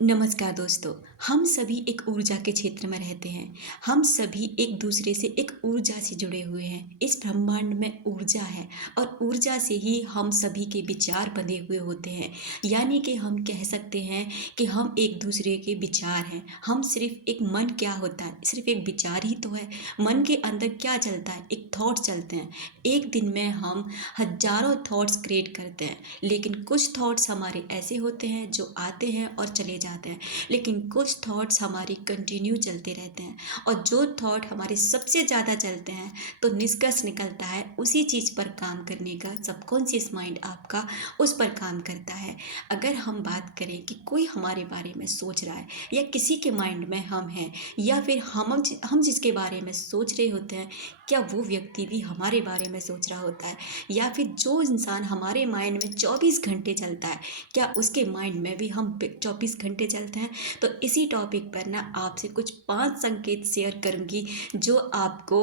नमस्कार दोस्तों। हम सभी एक ऊर्जा के क्षेत्र में रहते हैं। हम सभी एक दूसरे से एक ऊर्जा से जुड़े हुए हैं। इस ब्रह्मांड में ऊर्जा है और ऊर्जा से ही हम सभी के विचार बंधे हुए होते हैं। यानी कि हम कह सकते हैं कि हम एक दूसरे के विचार हैं। हम सिर्फ एक मन क्या होता है, सिर्फ एक विचार ही तो है। मन के अंदर क्या चलता है, एक थॉट चलते हैं। एक दिन में हम हजारों थॉट्स क्रिएट करते हैं, लेकिन कुछ थॉट्स हमारे ऐसे होते हैं जो आते हैं और चले जाते हैं, लेकिन कुछ थॉट्स हमारे कंटिन्यू चलते रहते हैं। और जो थॉट हमारे सबसे ज़्यादा चलते हैं तो निष्कर्ष निकलता है उसी चीज़ पर काम करने का। सबकॉन्शियस माइंड आपका उस पर काम करता है। अगर हम बात करें कि कोई हमारे बारे में सोच रहा है या किसी के माइंड में हम हैं, या फिर हम जिसके बारे में सोच रहे होते हैं, क्या वो व्यक्ति भी हमारे बारे में सोच रहा होता है? या फिर जो इंसान हमारे माइंड में 24 घंटे चलता है, क्या उसके माइंड में भी हम 24 घंटे चलते हैं? तो इसी टॉपिक पर ना आपसे कुछ 5 संकेत शेयर करूंगी जो आपको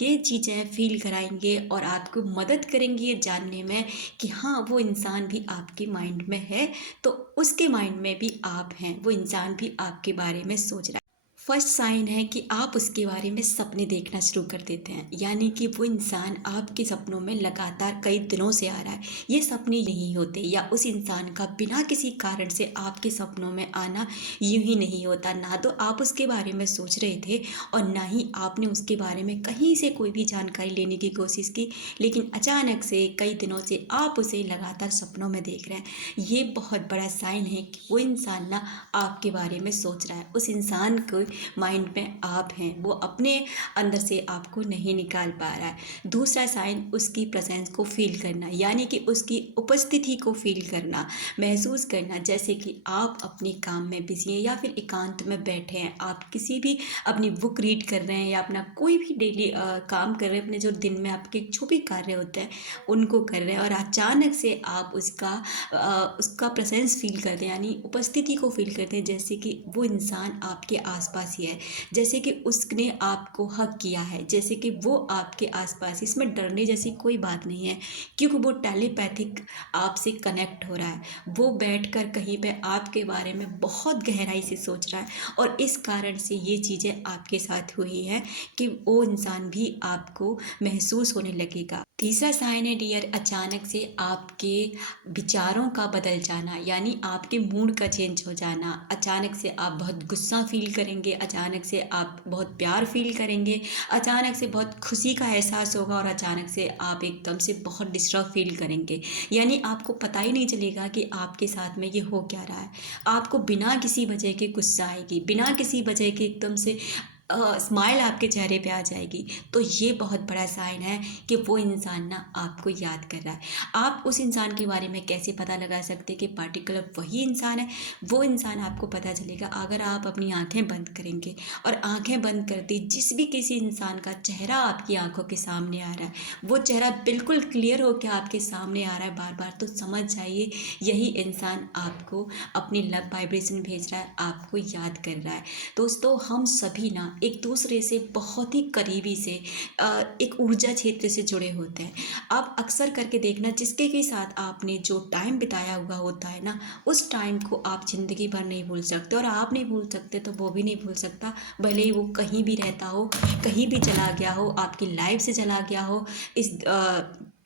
ये चीज़ें फील कराएंगे और आपको मदद करेंगी ये जानने में कि हाँ, वो इंसान भी आपके माइंड में है, तो उसके माइंड में भी आप हैं, वो इंसान भी आपके बारे में सोच रहा है। फर्स्ट साइन है कि आप उसके बारे में सपने देखना शुरू कर देते हैं। यानी कि वो इंसान आपके सपनों में लगातार कई दिनों से आ रहा है। ये सपने नहीं होते, या उस इंसान का बिना किसी कारण से आपके सपनों में आना यूं ही नहीं होता। ना तो आप उसके बारे में सोच रहे थे और ना ही आपने उसके बारे में कहीं से कोई भी जानकारी लेने की कोशिश की, लेकिन अचानक से कई दिनों से आप उसे लगातार सपनों में देख रहे हैं। ये बहुत बड़ा साइन है कि वो इंसान ना आपके बारे में सोच रहा है। उस इंसान को माइंड में आप हैं, वो अपने अंदर से आपको नहीं निकाल पा रहा है। दूसरा साइन, उसकी प्रेजेंस को फील करना, यानी कि उसकी उपस्थिति को फील करना, महसूस करना। जैसे कि आप अपने काम में बिजी हैं या फिर एकांत में बैठे हैं, आप किसी भी अपनी बुक रीड कर रहे हैं या अपना कोई भी डेली काम कर रहे हैं, अपने जो दिन में आपके जो भी कार्य होते हैं उनको कर रहे हैं, और अचानक से आप उसका प्रेजेंस फील करते हैं, यानी उपस्थिति को फील करते हैं। जैसे कि वो इंसान आपके आसपास ही है, जैसे कि उसने आपको हक किया है, जैसे कि वो आपके आसपास। इसमें डरने जैसी कोई बात नहीं है, क्योंकि वो टेलीपैथिक आपसे कनेक्ट हो रहा है। वो बैठकर कहीं पे आपके बारे में बहुत गहराई से सोच रहा है, और इस कारण से ये चीज़ें आपके साथ हुई हैं कि वो इंसान भी आपको महसूस होने लगेगा। तीसरा साइन है डियर, अचानक से आपके विचारों का बदल जाना, यानी आपके मूड का चेंज हो जाना। अचानक से आप बहुत गुस्सा फील करेंगे, अचानक से आप बहुत प्यार फील करेंगे, अचानक से बहुत खुशी का एहसास होगा, और अचानक से आप एकदम से बहुत डिस्टर्ब फील करेंगे। यानी आपको पता ही नहीं चलेगा कि आपके साथ में ये हो क्या रहा है। आपको बिना किसी वजह के गुस्सा आएगी, बिना किसी वजह के एकदम से स्माइल आपके चेहरे पे आ जाएगी। तो ये बहुत बड़ा साइन है कि वो इंसान ना आपको याद कर रहा है। आप उस इंसान के बारे में कैसे पता लगा सकते कि पार्टिकुलर वही इंसान है? वो इंसान आपको पता चलेगा अगर आप अपनी आंखें बंद करेंगे, और आंखें बंद करते जिस भी किसी इंसान का चेहरा आपकी आंखों के सामने आ रहा है, वो चेहरा बिल्कुल क्लियर होकर आपके सामने आ रहा है बार बार, तो समझ जाइए यही इंसान आपको अपनी लव वाइब्रेशन भेज रहा है, आपको याद कर रहा है। दोस्तों, हम सभी ना एक दूसरे से बहुत ही करीबी से एक ऊर्जा क्षेत्र से जुड़े होते हैं। आप अक्सर करके देखना, जिसके के साथ आपने जो टाइम बिताया हुआ होता है ना, उस टाइम को आप ज़िंदगी भर नहीं भूल सकते, और आप नहीं भूल सकते तो वो भी नहीं भूल सकता, भले ही वो कहीं भी रहता हो, कहीं भी चला गया हो, आपकी लाइफ से चला गया हो,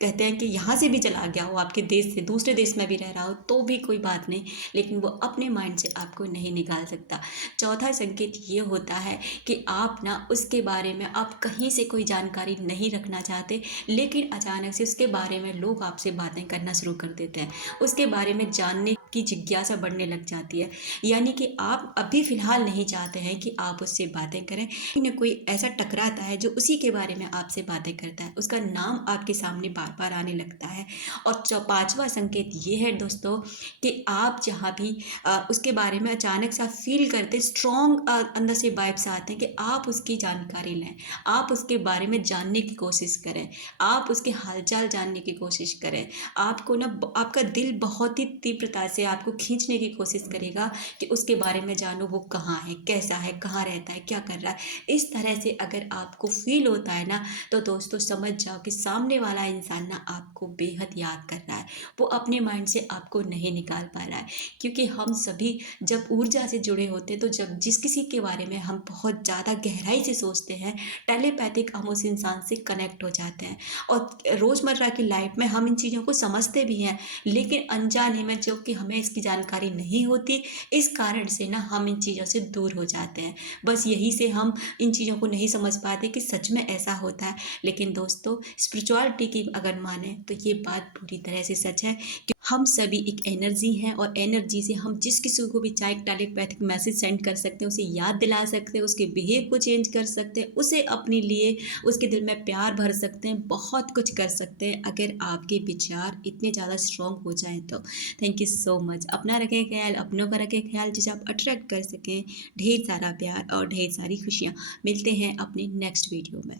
कहते हैं कि यहाँ से भी चला गया हो, आपके देश से दूसरे देश में भी रह रहा हो, तो भी कोई बात नहीं, लेकिन वो अपने माइंड से आपको नहीं निकाल सकता। चौथा संकेत ये होता है कि आप ना उसके बारे में आप कहीं से कोई जानकारी नहीं रखना चाहते, लेकिन अचानक से उसके बारे में लोग आपसे बातें करना शुरू कर देते हैं, उसके बारे में जानने की जिज्ञासा बढ़ने लग जाती है। यानी कि आप अभी फ़िलहाल नहीं चाहते हैं कि आप उससे बातें करें, कोई ना कोई ऐसा टकराता है जो उसी के बारे में आपसे बातें करता है, उसका नाम आपके सामने बार बार आने लगता है। और पांचवा संकेत ये है दोस्तों कि आप जहाँ भी उसके बारे में अचानक से आप फील करते, स्ट्रॉन्ग अंदर से वाइब्स आते हैं कि आप उसकी जानकारी लें, आप उसके बारे में जानने की कोशिश करें, आप उसके हालचाल जानने की कोशिश करें। आपको ना आपका दिल बहुत ही तीव्रता से आपको खींचने की कोशिश करेगा कि उसके बारे में जानो, वो कहाँ है, कैसा है, कहाँ रहता है, क्या कर रहा है। इस तरह से अगर आपको फील होता है ना, तो दोस्तों समझ जाओ कि सामने वाला इंसान इंसान ना आपको बेहद याद कर रहा है, वो अपने माइंड से आपको नहीं निकाल पा रहा है। क्योंकि हम सभी जब ऊर्जा से जुड़े होते हैं, तो जब जिस किसी के बारे में हम बहुत ज़्यादा गहराई से सोचते हैं, टेलीपैथिक हम उस इंसान से कनेक्ट हो जाते हैं। और रोज़मर्रा की लाइफ में हम इन चीज़ों को समझते भी हैं, लेकिन अनजाने में जो कि हमें इसकी जानकारी नहीं होती, इस कारण से ना हम इन चीज़ों से दूर हो जाते हैं। बस यही से हम इन चीज़ों को नहीं समझ पाते कि सच में ऐसा होता है। लेकिन दोस्तों, स्पिरिचुअलिटी की अगर माने तो ये बात पूरी तरह से सच है कि हम सभी एक एनर्जी हैं, और एनर्जी से हम जिस किसी को भी चाहे टेलीपैथिक मैसेज सेंड कर सकते हैं, उसे याद दिला सकते हैं, उसके बिहेव को चेंज कर सकते हैं, उसे अपने लिए उसके दिल में प्यार भर सकते हैं, बहुत कुछ कर सकते हैं अगर आपके विचार इतने ज़्यादा स्ट्रॉन्ग हो जाएं तो। Thank you so much. अपना रखें ख्याल, अपनों का रखें ख्याल, जिसे आप अट्रैक्ट कर सकें ढेर सारा प्यार और ढेर सारी खुशियाँ। मिलते हैं अपने नेक्स्ट वीडियो में।